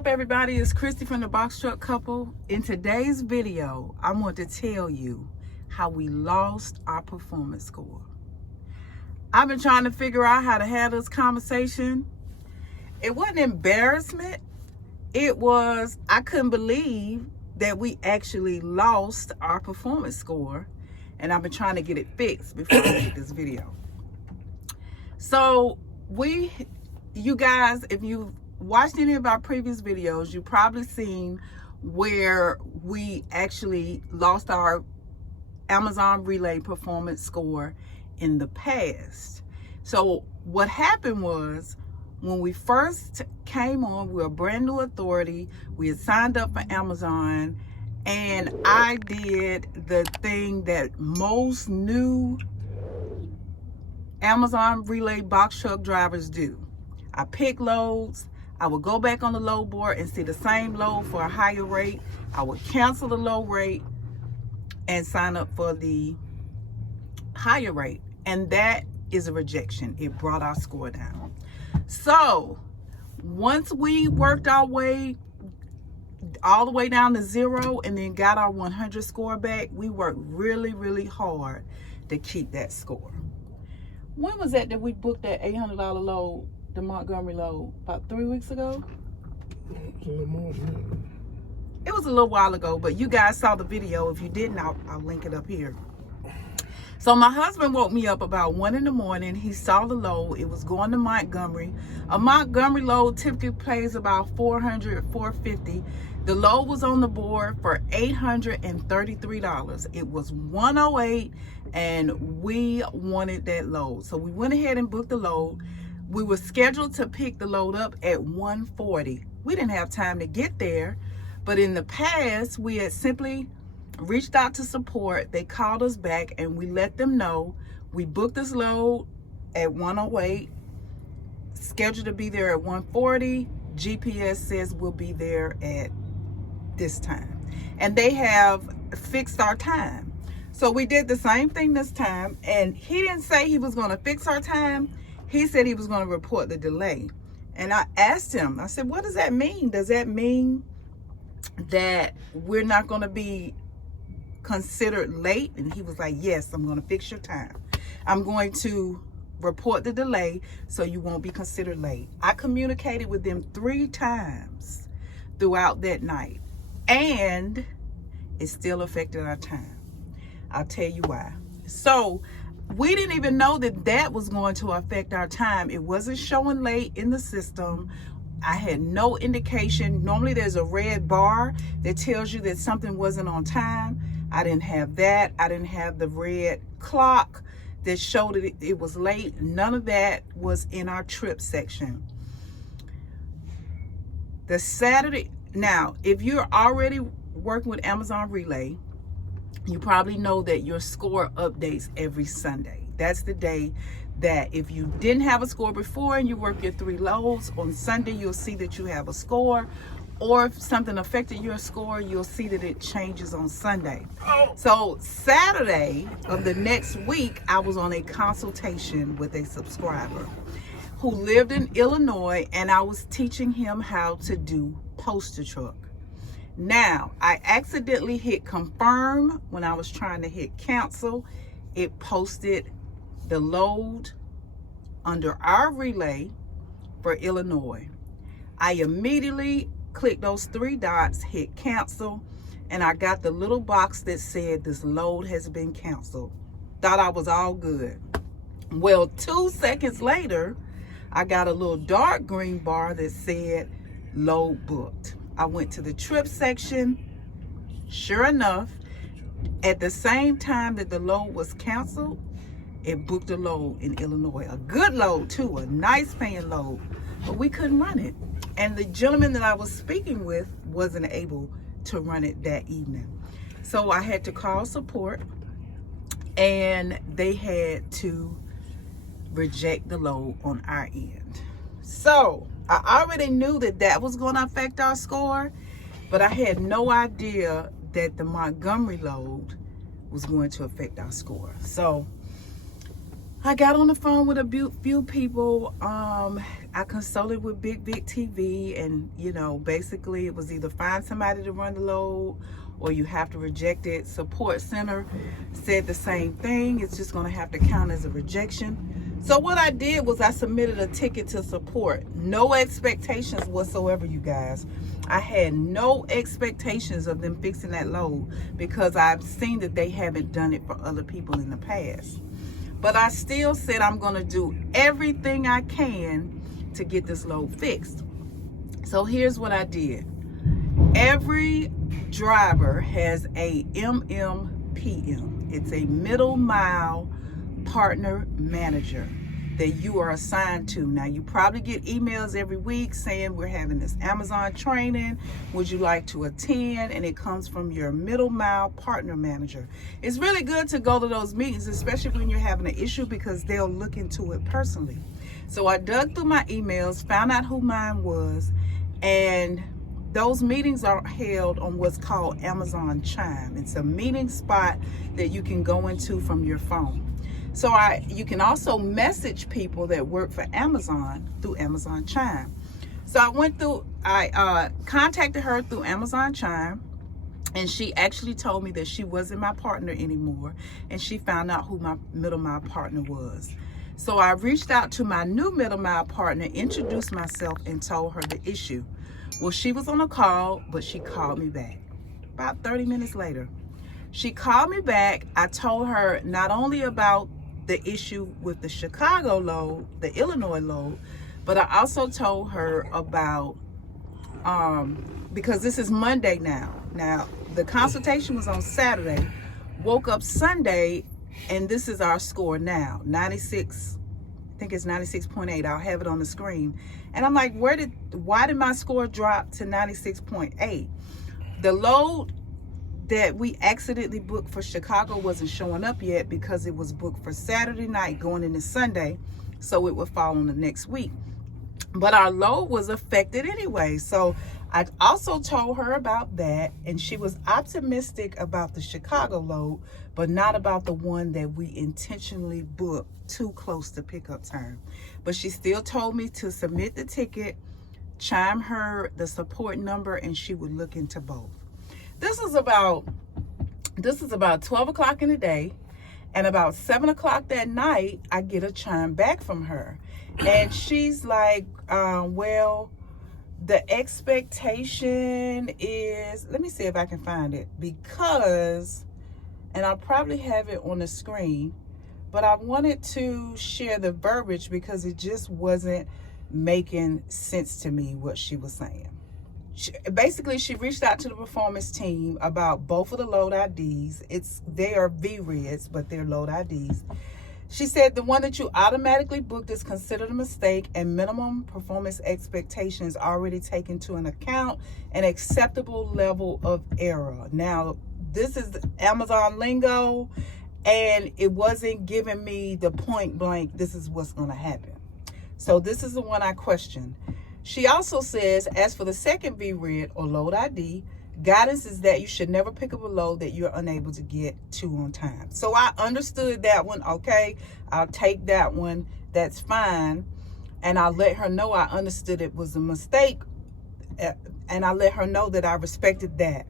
up, everybody? It's Christy from the Boxtruck Couple. In today's video, I want to tell you how we lost our performance score. I've been trying to figure out how to have this conversation. It wasn't embarrassment. It was, I couldn't believe that we actually lost our performance score, and I've been trying to get it fixed before I make this video. So you guys, if you've watched any of our previous videos, you've probably seen where we actually lost our Amazon Relay performance score in the past. So what happened was, when we first came on, we were a brand new authority. We had signed up for Amazon, and I did the thing that most new Amazon Relay box truck drivers do. I pick loads. I would go back on the load board and see the same load for a higher rate. I would cancel the low rate and sign up for the higher rate. And that is a rejection. It brought our score down. So once we worked our way all the way down to 0 and then got our 100 score back, we worked really, really hard to keep that score. When was that we booked that $800 load, the Montgomery load? About 3 weeks ago? It's a little more than that. It was a little while ago, but you guys saw the video. If you didn't, I'll link it up here. So my husband woke me up about 1 in the morning. He saw the load. It was going to Montgomery. A Montgomery load typically pays about $400, $450. The load was on the board for $833. It was 108, and we wanted that load. So we went ahead and booked the load. We were scheduled to pick the load up at 140. We didn't have time to get there, but in the past, we had simply reached out to support. They called us back, and we let them know we booked this load at 108, scheduled to be there at 140. GPS says we'll be there at this time, and they have fixed our time. So we did the same thing this time, and he didn't say he was going to fix our time. He said he was going to report the delay. And I asked him, I said, what does that mean? Does that mean that we're not going to be considered late? And he was like, yes, I'm going to fix your time. I'm going to report the delay so you won't be considered late. I communicated with them 3 times throughout that night, and it still affected our time. I'll tell you why. So we didn't even know that was going to affect our time. It wasn't showing late in the system. I had no indication. Normally there's a red bar that tells you that something wasn't on time. I didn't have that. I didn't have the red clock that showed it was late. None of that was in our trip section. The Saturday, now, if you're already working with Amazon Relay, you probably know that your score updates every Sunday. That's the day that if you didn't have a score before and you work your 3 loads, on Sunday you'll see that you have a score, or if something affected your score, you'll see that it changes on Sunday. So Saturday of the next week, I was on a consultation with a subscriber who lived in Illinois, and I was teaching him how to do poster truck. Now, I accidentally hit confirm when I was trying to hit cancel. It posted the load under our relay for Illinois. I immediately clicked those 3 dots, hit cancel, and I got the little box that said this load has been canceled. Thought I was all good. Well, 2 seconds later, I got a little dark green bar that said load booked. I went to the trip section. Sure enough, at the same time that the load was canceled, it booked a load in Illinois. A good load too, a nice paying load, but we couldn't run it. And the gentleman that I was speaking with wasn't able to run it that evening. So I had to call support, and they had to reject the load on our end. So I already knew that was going to affect our score, but I had no idea that the Montgomery load was going to affect our score. So I got on the phone with a few people. I consulted with Big TV, and basically it was either find somebody to run the load or you have to reject it. Support center said the same thing. It's just going to have to count as a rejection. So what I did was I submitted a ticket to support. No expectations whatsoever, you guys. I had no expectations of them fixing that load because I've seen that they haven't done it for other people in the past. But I still said I'm going to do everything I can to get this load fixed. So here's what I did. Every driver has a MMPM. It's a middle mile partner manager that you are assigned to. Now, you probably get emails every week saying we're having this Amazon training. Would you like to attend? And it comes from your middle mile partner manager. It's really good to go to those meetings, especially when you're having an issue, because they'll look into it personally. So I dug through my emails, found out who mine was, and those meetings are held on what's called Amazon Chime. It's a meeting spot that you can go into from your phone. So you can also message people that work for Amazon through Amazon Chime. So I contacted her through Amazon Chime, and she actually told me that she wasn't my partner anymore, and she found out who my middle mile partner was. So I reached out to my new middle mile partner, introduced myself, and told her the issue. Well, she was on a call, but she called me back about 30 minutes later. She called me back. I told her not only about the issue with the Chicago load, the Illinois load, but I also told her about, because this is Monday now. Now, the consultation was on Saturday, woke up Sunday, and this is our score now, 96, I think it's 96.8. I'll have it on the screen. And I'm like, why did my score drop to 96.8? The load that we accidentally booked for Chicago wasn't showing up yet because it was booked for Saturday night going into Sunday, so it would fall on the next week. But our load was affected anyway, so I also told her about that, and she was optimistic about the Chicago load, but not about the one that we intentionally booked too close to pickup time. But she still told me to submit the ticket, chime her the support number, and she would look into both. This is about 12 o'clock in the day, and about 7 o'clock that night, I get a chime back from her. And she's like, well, the expectation is, let me see if I can find it, because, and I'll probably have it on the screen, but I wanted to share the verbiage because it just wasn't making sense to me what she was saying. Basically, she reached out to the performance team about both of the load IDs. They are VRIDs, but they're load IDs. She said the one that you automatically booked is considered a mistake, and minimum performance expectations already take into account an acceptable level of error. Now, this is the Amazon lingo, and it wasn't giving me the point blank, this is what's going to happen. So this is the one I questioned. She also says, as for the second VRID or load ID, guidance is that you should never pick up a load that you're unable to get to on time. So I understood that one. Okay, I'll take that one. That's fine. And I let her know I understood it was a mistake. And I let her know that I respected that.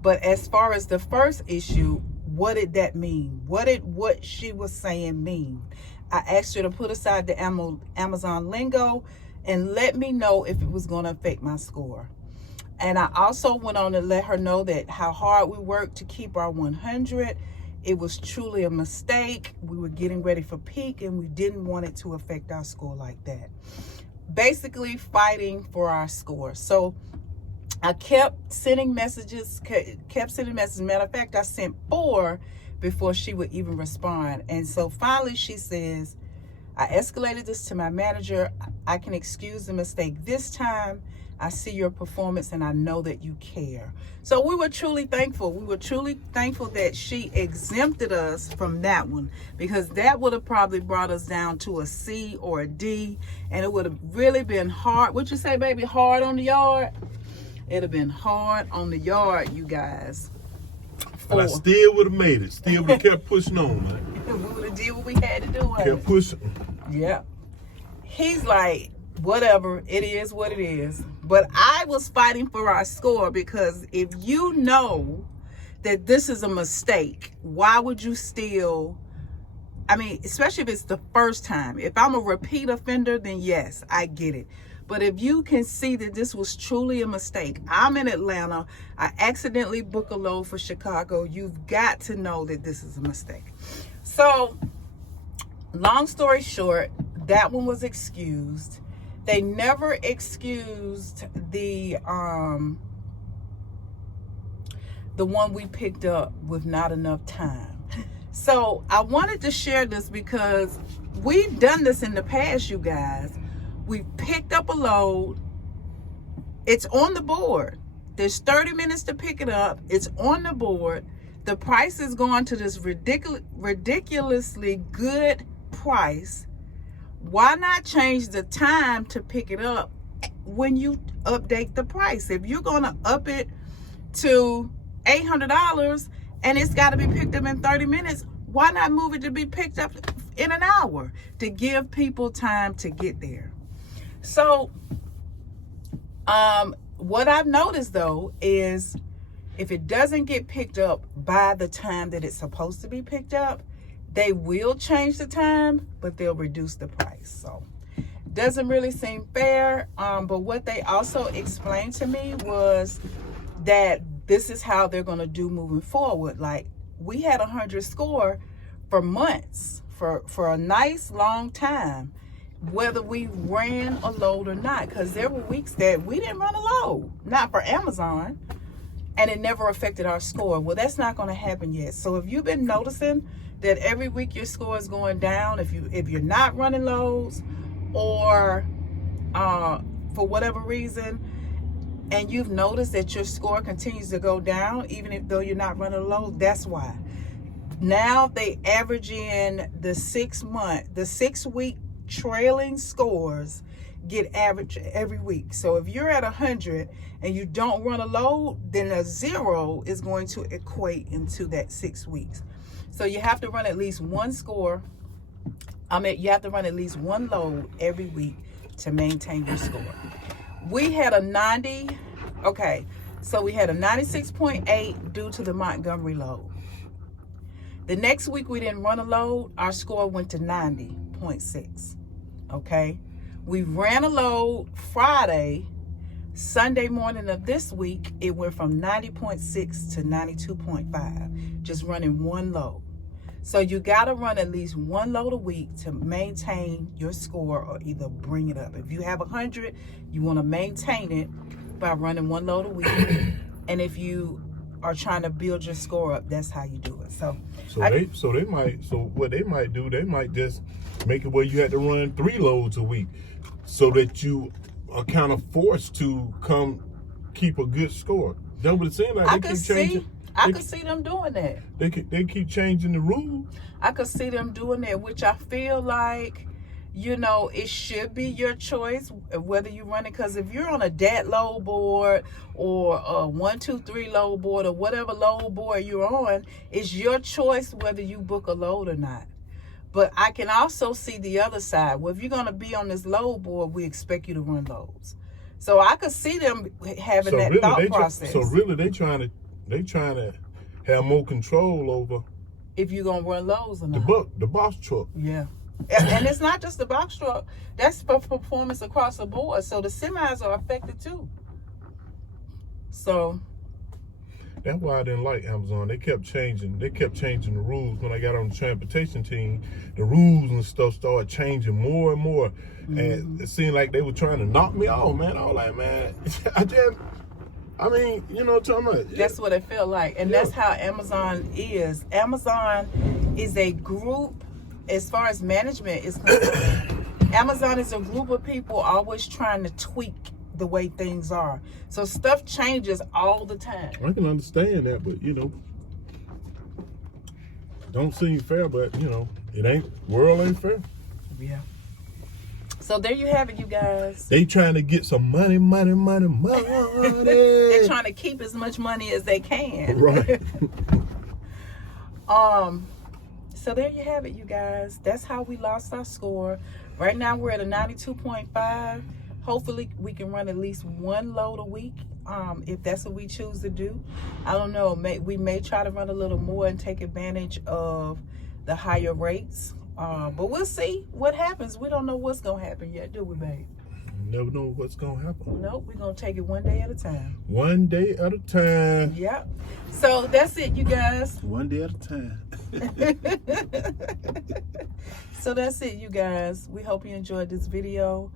But as far as the first issue, what did that mean? What did what she was saying mean? I asked her to put aside the Amazon lingo and let me know if it was going to affect my score. And I also went on to let her know that how hard we worked to keep our 100. It was truly a mistake. We were getting ready for peak, and we didn't want it to affect our score like that. Basically fighting for our score. So I kept sending messages. Matter of fact, I sent 4 before she would even respond. And so finally she says, I escalated this to my manager. I can excuse the mistake this time. I see your performance and I know that you care. So we were truly thankful. We were truly thankful that she exempted us from that one, because that would have probably brought us down to a C or a D, and it would have really been hard. What you say, baby? Hard on the yard? It'd have been hard on the yard, you guys. before. And I still would have made it. Still would have kept pushing on, man. We would have did what we had to do. Kept pushing. Yeah. He's like, whatever, it is what it is. But I was fighting for our score, because if you know that this is a mistake, why would you still, I mean, especially if it's the first time. If I'm a repeat offender, then yes, I get it. But if you can see that this was truly a mistake, I'm in Atlanta, I accidentally booked a load for Chicago, you've got to know that this is a mistake. So, long story short, that one was excused. They never excused the one we picked up with not enough time. So I wanted to share this because we've done this in the past, you guys. We picked up a load. It's on the board. There's 30 minutes to pick it up. It's on the board. The price is going to this ridiculously good price. Why not change the time to pick it up when you update the price? If you're going to up it to $800 and it's got to be picked up in 30 minutes, why not move it to be picked up in an hour to give people time to get there? So, what I've noticed though is if it doesn't get picked up by the time that it's supposed to be picked up, they will change the time, but they'll reduce the price. So, doesn't really seem fair. But what they also explained to me was that this is how they're going to do moving forward. Like, we had 100 score for months, for a nice long time, whether we ran a load or not, because there were weeks that we didn't run a load, not for Amazon, and it never affected our score. Well, that's not going to happen yet. So if you've been noticing that every week your score is going down, if you're not running loads, or for whatever reason, and you've noticed that your score continues to go down, even though you're not running a load, that's why. Now they average in the 6 week trailing scores get averaged every week. So if you're at 100 and you don't run a load, then a 0 is going to equate into that 6 weeks. So you have to run at least one score. You have to run at least one load every week to maintain your score. We had a 90. Okay, so we had a 96.8 due to the Montgomery load. The next week we didn't run a load. Our score went to 90.6. Okay, we ran a load Friday. Sunday morning of this week, it went from 90.6 to 92.5, just running one load. So you got to run at least one load a week to maintain your score or either bring it up. If you have 100, you want to maintain it by running one load a week. And if you are trying to build your score up, that's how you do it. So what they might do, they might just make it where you had to run 3 loads a week so that you are kind of forced to come keep a good score. That would seem like they keep changing. I could see them doing that. They keep changing the rules. I could see them doing that, which I feel like, it should be your choice whether you run it. Because if you're on a DAT load board or a 1, 2, 3 load board or whatever load board you're on, it's your choice whether you book a load or not. But I can also see the other side. Well, if you're going to be on this load board, we expect you to run loads. So I could see them having that thought process. So really, they trying to have more control over if you're gonna run loads or not. The box truck. Yeah, and it's not just the box truck. That's for performance across the board. So the semis are affected too. So that's why I didn't like Amazon. They kept changing the rules. When I got on the transportation team, the rules and stuff started changing more and more. Mm-hmm. And it seemed like they were trying to knock me off, man. I was like, man, you know what I'm talking about? That's what it felt like. And that's how Amazon is. Amazon is a group, as far as management is concerned. Amazon is a group of people always trying to tweak the way things are. So stuff changes all the time. I can understand that, but don't seem fair, but world ain't fair. Yeah. So there you have it, you guys. They trying to get some money. They're trying to keep as much money as they can. Right. So there you have it, you guys. That's how we lost our score. Right now we're at a 92.5. Hopefully we can run at least one load a week, if that's what we choose to do. I don't know, we may try to run a little more and take advantage of the higher rates, but we'll see what happens. We don't know what's gonna happen yet, do we, babe? Never know what's gonna happen. Nope, we're gonna take it one day at a time. One day at a time. Yep. So that's it, you guys. One day at a time. So that's it, you guys. We hope you enjoyed this video.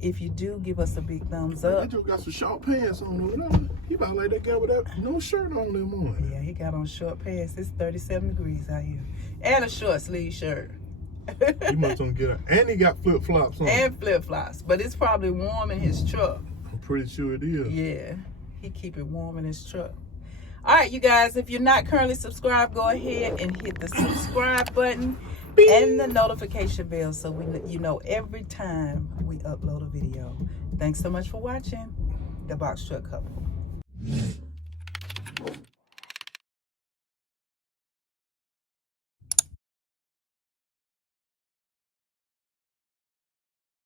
If you do, give us a big thumbs up. That Joe got some short pants on over there. He about like that guy with that no shirt on that morning. Yeah, he got on short pants. It's 37 degrees out here. And a short sleeve shirt. He must don't get and he got flip flops on. And flip flops. But it's probably warm in his truck. I'm pretty sure it is. Yeah, he keep it warm in his truck. All right, you guys, if you're not currently subscribed, go ahead and hit the subscribe button and the notification bell so you know every time we upload a video. Thanks so much for watching The Box Truck Couple.